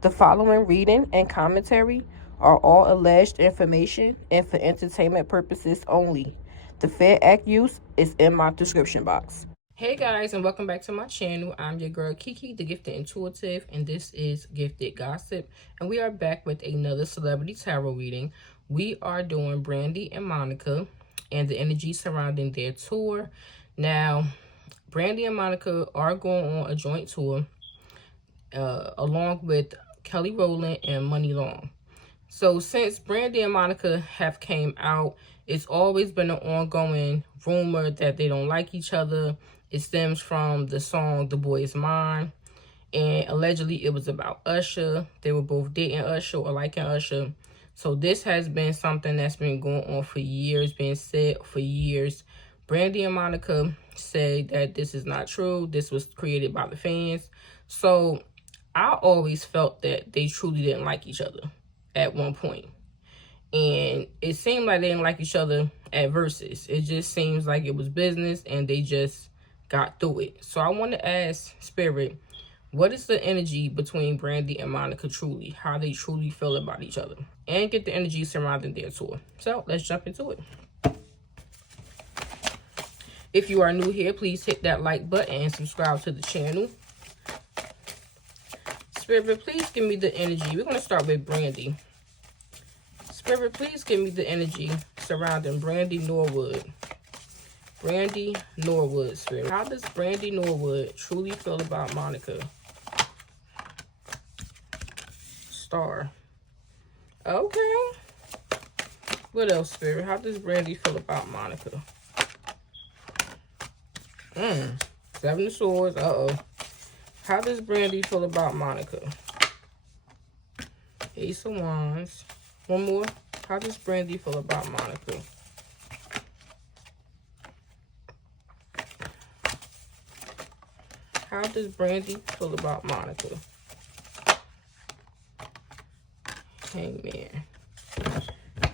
The following reading and commentary are all alleged information and for entertainment purposes only. The fair act use is in my description box. Hey guys, and welcome back to my channel. I'm your girl Kiki, the Gifted Intuitive, and this is Gifted Gossip. And we are back with another celebrity tarot reading. We are doing Brandy and Monica and the energy surrounding their tour. Now, Brandy and Monica are going on a joint tour along with Kelly Rowland and Money Long. So since Brandy and Monica have came out, it's always been an ongoing rumor that they don't like each other. It stems from the song The Boy Is Mine, and allegedly it was about Usher. They were both dating Usher or liking Usher. So this has been something that's been going on for years, being said for years. Brandy and Monica say that this is not true. This was created by the fans. So I always felt that they truly didn't like each other at one point. And it seemed like they didn't like each other at Versus. It just seems like it was business and they just got through it. So I want to ask Spirit, what is the energy between Brandy and Monica truly? How they truly feel about each other? And get the energy surrounding their tour. So let's jump into it. If you are new here, please hit that like button and subscribe to the channel. Spirit, please give me the energy. We're going to start with Brandy. Spirit, please give me the energy surrounding Brandy Norwood. Brandy Norwood, Spirit. How does Brandy Norwood truly feel about Monica? Star. Okay. What else, Spirit? How does Brandy feel about Monica? Seven of Swords. Uh-oh. How does Brandy feel about Monica? Ace of Wands. One more. How does Brandy feel about Monica? How does Brandy feel about Monica? Hangman.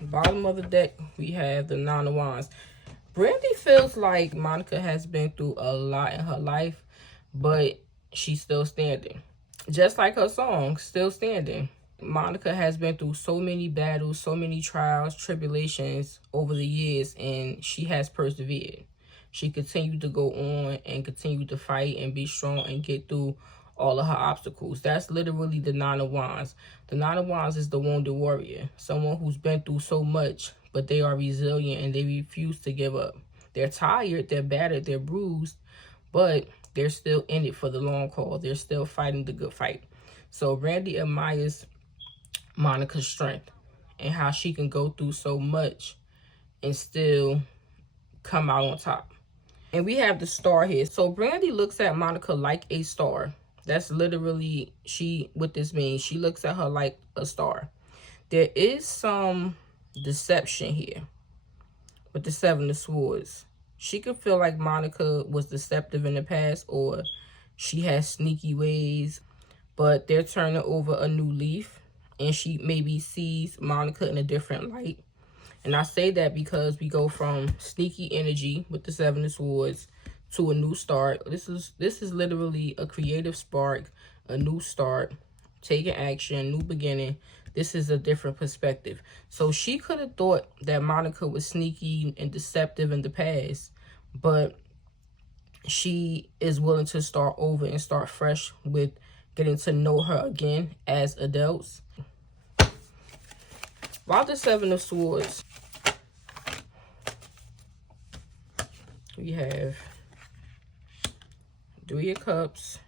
Bottom of the deck, we have the Nine of Wands. Brandy feels like Monica has been through a lot in her life, but she's still standing. Just like her song, Still Standing. Monica has been through so many battles, so many trials, tribulations over the years, and she has persevered. She continued to go on and continue to fight and be strong and get through all of her obstacles. That's literally the Nine of Wands. The Nine of Wands is the wounded warrior, someone who's been through so much, but they are resilient and they refuse to give up. They're tired, they're battered, they're bruised, but they're still in it for the long haul. They're still fighting the good fight. So Brandy admires Monica's strength and how she can go through so much and still come out on top. And we have the star here. So Brandy looks at Monica like a star. That's literally what this means. She looks at her like a star. There is some deception here with the Seven of Swords. She could feel like Monica was deceptive in the past, or she has sneaky ways, but they're turning over a new leaf and she maybe sees Monica in a different light. And I say that because we go from sneaky energy with the Seven of Swords to a new start. This is literally a creative spark, a new start, taking action, new beginning. This is a different perspective. So she could have thought that Monica was sneaky and deceptive in the past, but she is willing to start over and start fresh with getting to know her again as adults. While the Seven of Swords, we have Three of Cups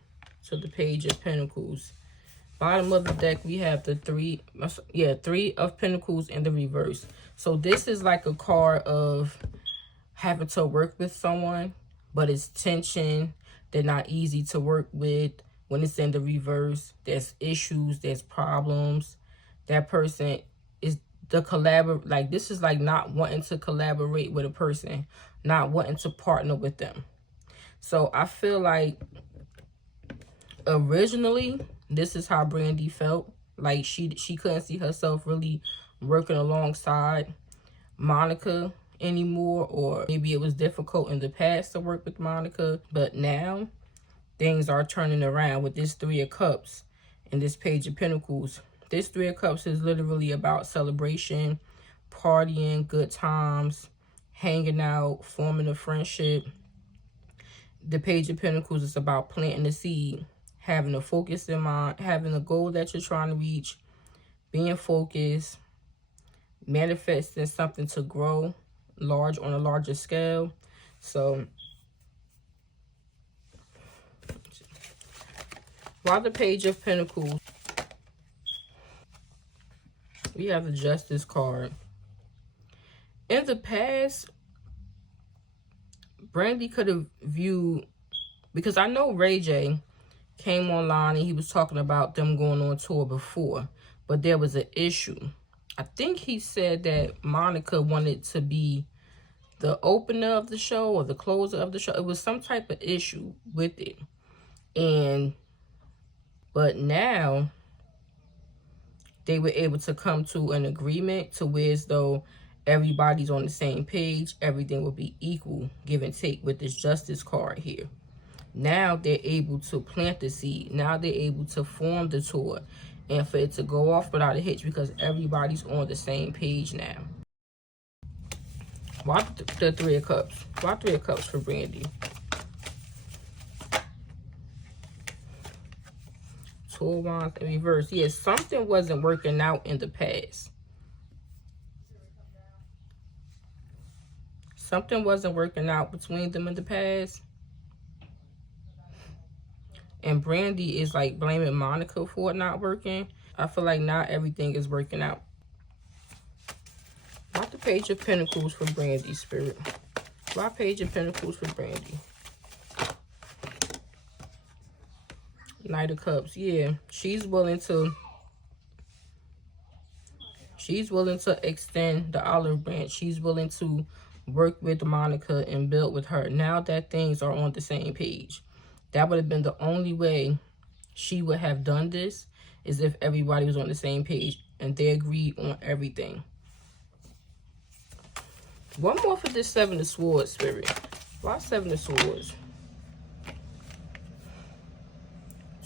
to the Page of Pentacles. Bottom of the deck, we have the Three of Pentacles in the reverse. So this is like a card of having to work with someone, but it's tension. They're not easy to work with. When it's in the reverse, there's issues, there's problems. That person is this is like not wanting to collaborate with a person, not wanting to partner with them. So I feel like originally this is how Brandy felt. Like she couldn't see herself really working alongside Monica anymore, or maybe it was difficult in the past to work with Monica, but now things are turning around with this Three of Cups And this Page of Pentacles. This Three of Cups is literally about celebration, partying, good times, hanging out, forming a friendship. The Page of Pentacles is about planting the seed, having a focus in mind, having a goal that you're trying to reach, being focused, manifesting something to grow large on a larger scale. So while the Page of Pentacles, we have the Justice card. In the past, Brandy could have viewed, because I know Ray J came online and he was talking about them going on tour before, but there was an issue. I think he said that Monica wanted to be the opener of the show or the closer of the show. It was some type of issue with it. But now they were able to come to an agreement to where as though everybody's on the same page, everything will be equal, give and take with this Justice card here. Now they're able to plant the seed. Now they're able to form the tour and for it to go off without a hitch because everybody's on the same page now. Why the Three of Cups? Why Three of Cups for Brandy? Two of Wands in reverse. Yes, something wasn't working out in the past. Something wasn't working out between them in the past. And Brandy is like blaming Monica for it not working. I feel like not everything is working out. Why the Page of Pentacles for Brandy, Spirit? Why Page of Pentacles for Brandy? Knight of Cups. Yeah, she's willing to extend the olive branch. She's willing to work with Monica and build with her. Now that things are on the same page. That would have been the only way she would have done this, is if everybody was on the same page and they agreed on everything. One more for this Seven of Swords, Spirit. Why Seven of Swords?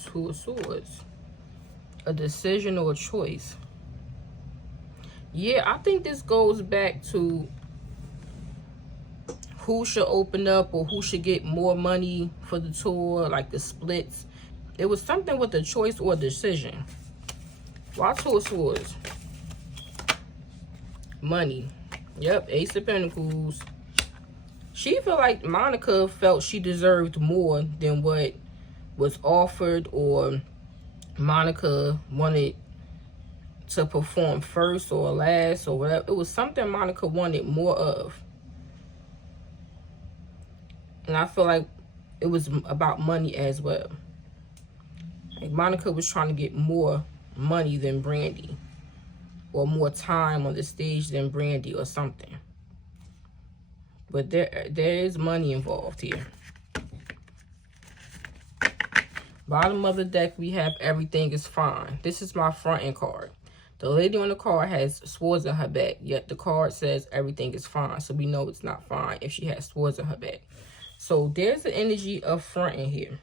Two of Swords. A decision or a choice. Yeah, I think this goes back to who should open up or who should get more money for the tour, like the splits. It was something with a choice or a decision. Why Two of Swords? Money. Yep, Ace of Pentacles. She felt like Monica felt she deserved more than what was offered, or Monica wanted to perform first or last or whatever. It was something Monica wanted more of. And I feel like it was about money as well. Like Monica was trying to get more money than Brandy, or more time on the stage than Brandy or something. But there is money involved here. Bottom of the deck, we have Everything is Fine. This is my fronting card. The lady on the card has swords in her back, yet the card says everything is fine. So we know it's not fine if she has swords in her back. So there's the energy of fronting here.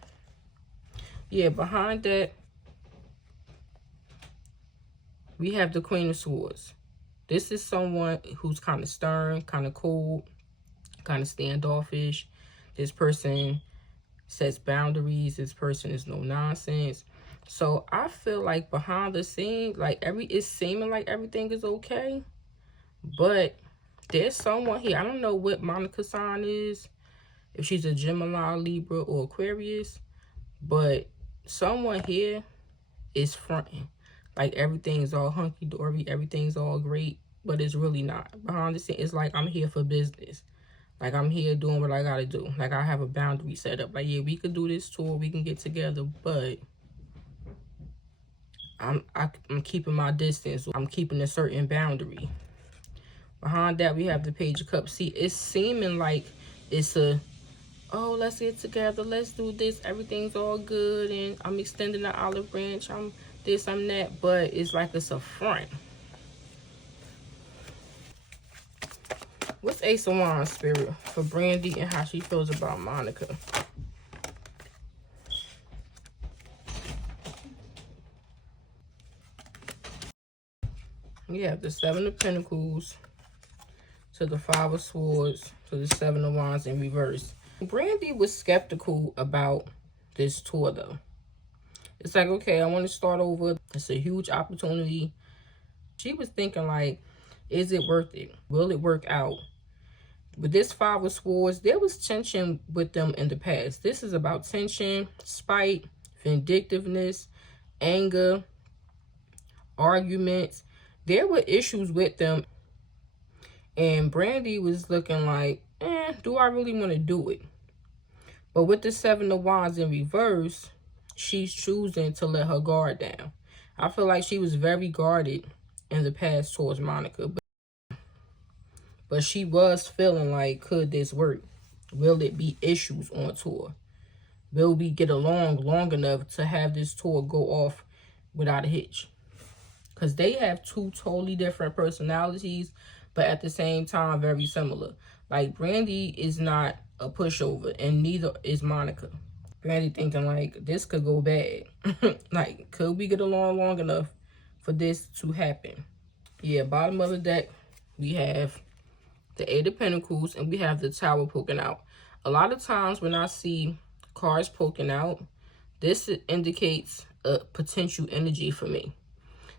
Yeah, behind that, we have the Queen of Swords. This is someone who's kind of stern, kind of cold, kind of standoffish. This person sets boundaries. This person is no nonsense. So I feel like behind the scenes, like it's seeming like everything is okay, but there's someone here. I don't know what Monica's sign is, if she's a Gemini, Libra, or Aquarius, but someone here is fronting like everything's all hunky-dory, everything's all great, but it's really not. Behind the scenes, it's like I'm here for business. Like I'm here doing what I gotta do. Like I have a boundary set up. Like, yeah, we could do this tour, we can get together, but I'm keeping my distance. I'm keeping a certain boundary. Behind that, we have the Page of Cups. See, it's seeming like it's a, oh, let's get together, let's do this, everything's all good, and I'm extending the olive branch, I'm this, I'm that, but it's like it's a front. What's Ace of Wands, Spirit, for Brandy and how she feels about Monica? We have the Seven of Pentacles to the Five of Swords to the Seven of Wands in reverse. Brandy was skeptical about this tour though. It's like, okay, I want to start over. It's a huge opportunity. She was thinking like, is it worth it? Will it work out? With this Five of Swords, there was tension with them in the past. This is about tension, spite, vindictiveness, anger, arguments. There were issues with them. And Brandy was looking like, do I really want to do it? But with the Seven of Wands in reverse, she's choosing to let her guard down. I feel like she was very guarded in the past towards Monica. But she was feeling like, could this work? Will it be issues on tour? Will we get along long enough to have this tour go off without a hitch? Because they have two totally different personalities, but at the same time, very similar. Like, Brandy is not a pushover, and neither is Monica. Brandy thinking, like, this could go bad. Like, could we get along long enough for this to happen? Yeah, bottom of the deck, we have the Eight of Pentacles, and we have the Tower poking out. A lot of times when I see cards poking out, this indicates a potential energy for me.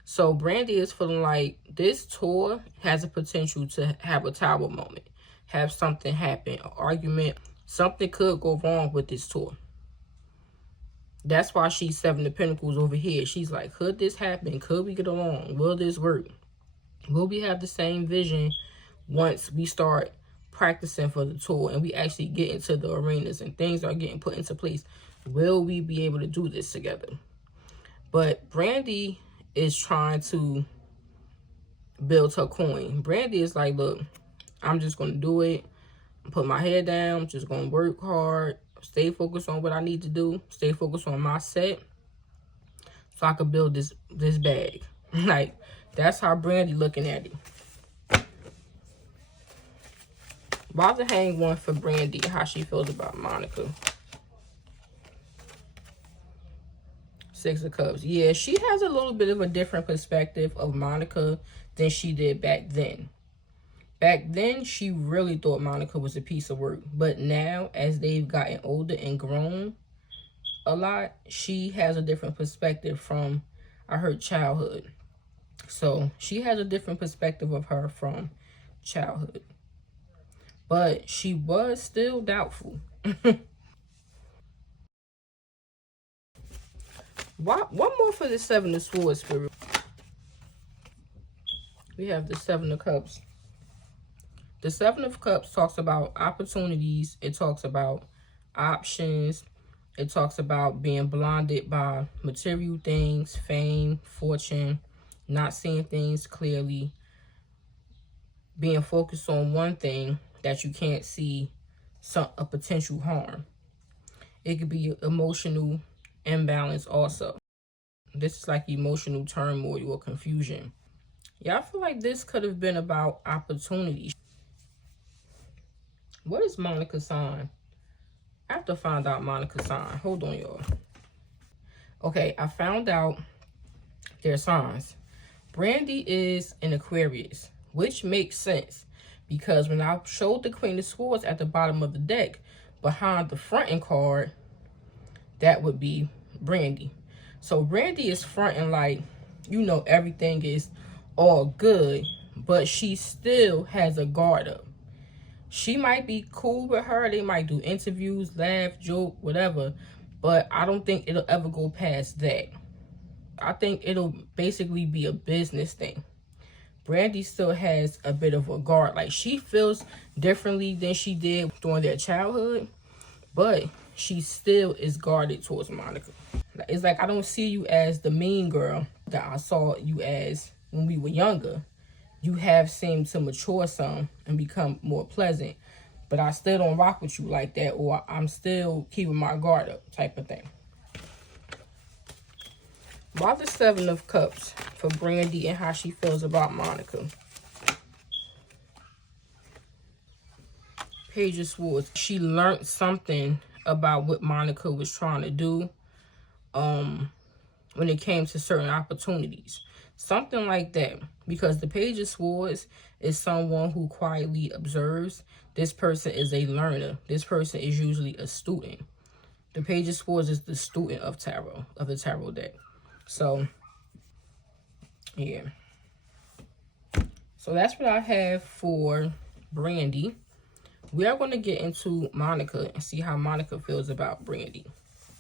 So Brandy is feeling like this tour has a potential to have a Tower moment, have something happen, an argument. Something could go wrong with this tour. That's why she's Seven of Pentacles over here. She's like, could this happen? Could we get along? Will this work? Will we have the same vision once we start practicing for the tour and we actually get into the arenas and things are getting put into place? Will we be able to do this together? But Brandy is trying to build her coin. Brandy is like, look, I'm just going to do it. Put my head down. I'm just going to work hard. Stay focused on what I need to do. Stay focused on my set. So I could build this bag. Like, that's how Brandy looking at it. About to hang one for Brandy, how she feels about Monica. Six of Cups. Yeah, she has a little bit of a different perspective of Monica than she did back then. Back then, she really thought Monica was a piece of work. But now, as they've gotten older and grown a lot, she has a different perspective from her childhood. So, she has a different perspective of her from childhood. But she was still doubtful. One more for the Seven of Swords, Spirit. We have the Seven of Cups. The Seven of Cups talks about opportunities. It talks about options. It talks about being blinded by material things, fame, fortune, not seeing things clearly, being focused on one thing that you can't see a potential harm. It could be emotional imbalance also. This is like emotional turmoil or confusion. Yeah, I feel like this could have been about opportunity. What is Monica's sign? I have to find out Monica's sign. Hold on, y'all. Okay, I found out their signs. Brandy is an Aquarius, which makes sense because when I showed the Queen of Swords at the bottom of the deck, behind the fronting card, that would be Brandy. So Brandy is fronting like, you know, everything is all good, but she still has a guard up. She might be cool with her. They might do interviews, laugh, joke, whatever. But I don't think it'll ever go past that. I think it'll basically be a business thing. Brandy still has a bit of a guard. Like, she feels differently than she did during their childhood. But she still is guarded towards Monica. It's like, I don't see you as the mean girl that I saw you as when we were younger. You have seemed to mature some and become more pleasant. But I still don't rock with you like that, or I'm still keeping my guard up type of thing. Why the Seven of Cups for Brandy and how she feels about Monica? Page of Swords. She learned something about what Monica was trying to do. when it came to certain opportunities. Something like that. Because the Page of Swords is someone who quietly observes. This person is a learner. This person is usually a student. The Page of Swords is the student of tarot, of the tarot deck. So, yeah. So that's what I have for Brandy. We are going to get into Monica and see how Monica feels about Brandy.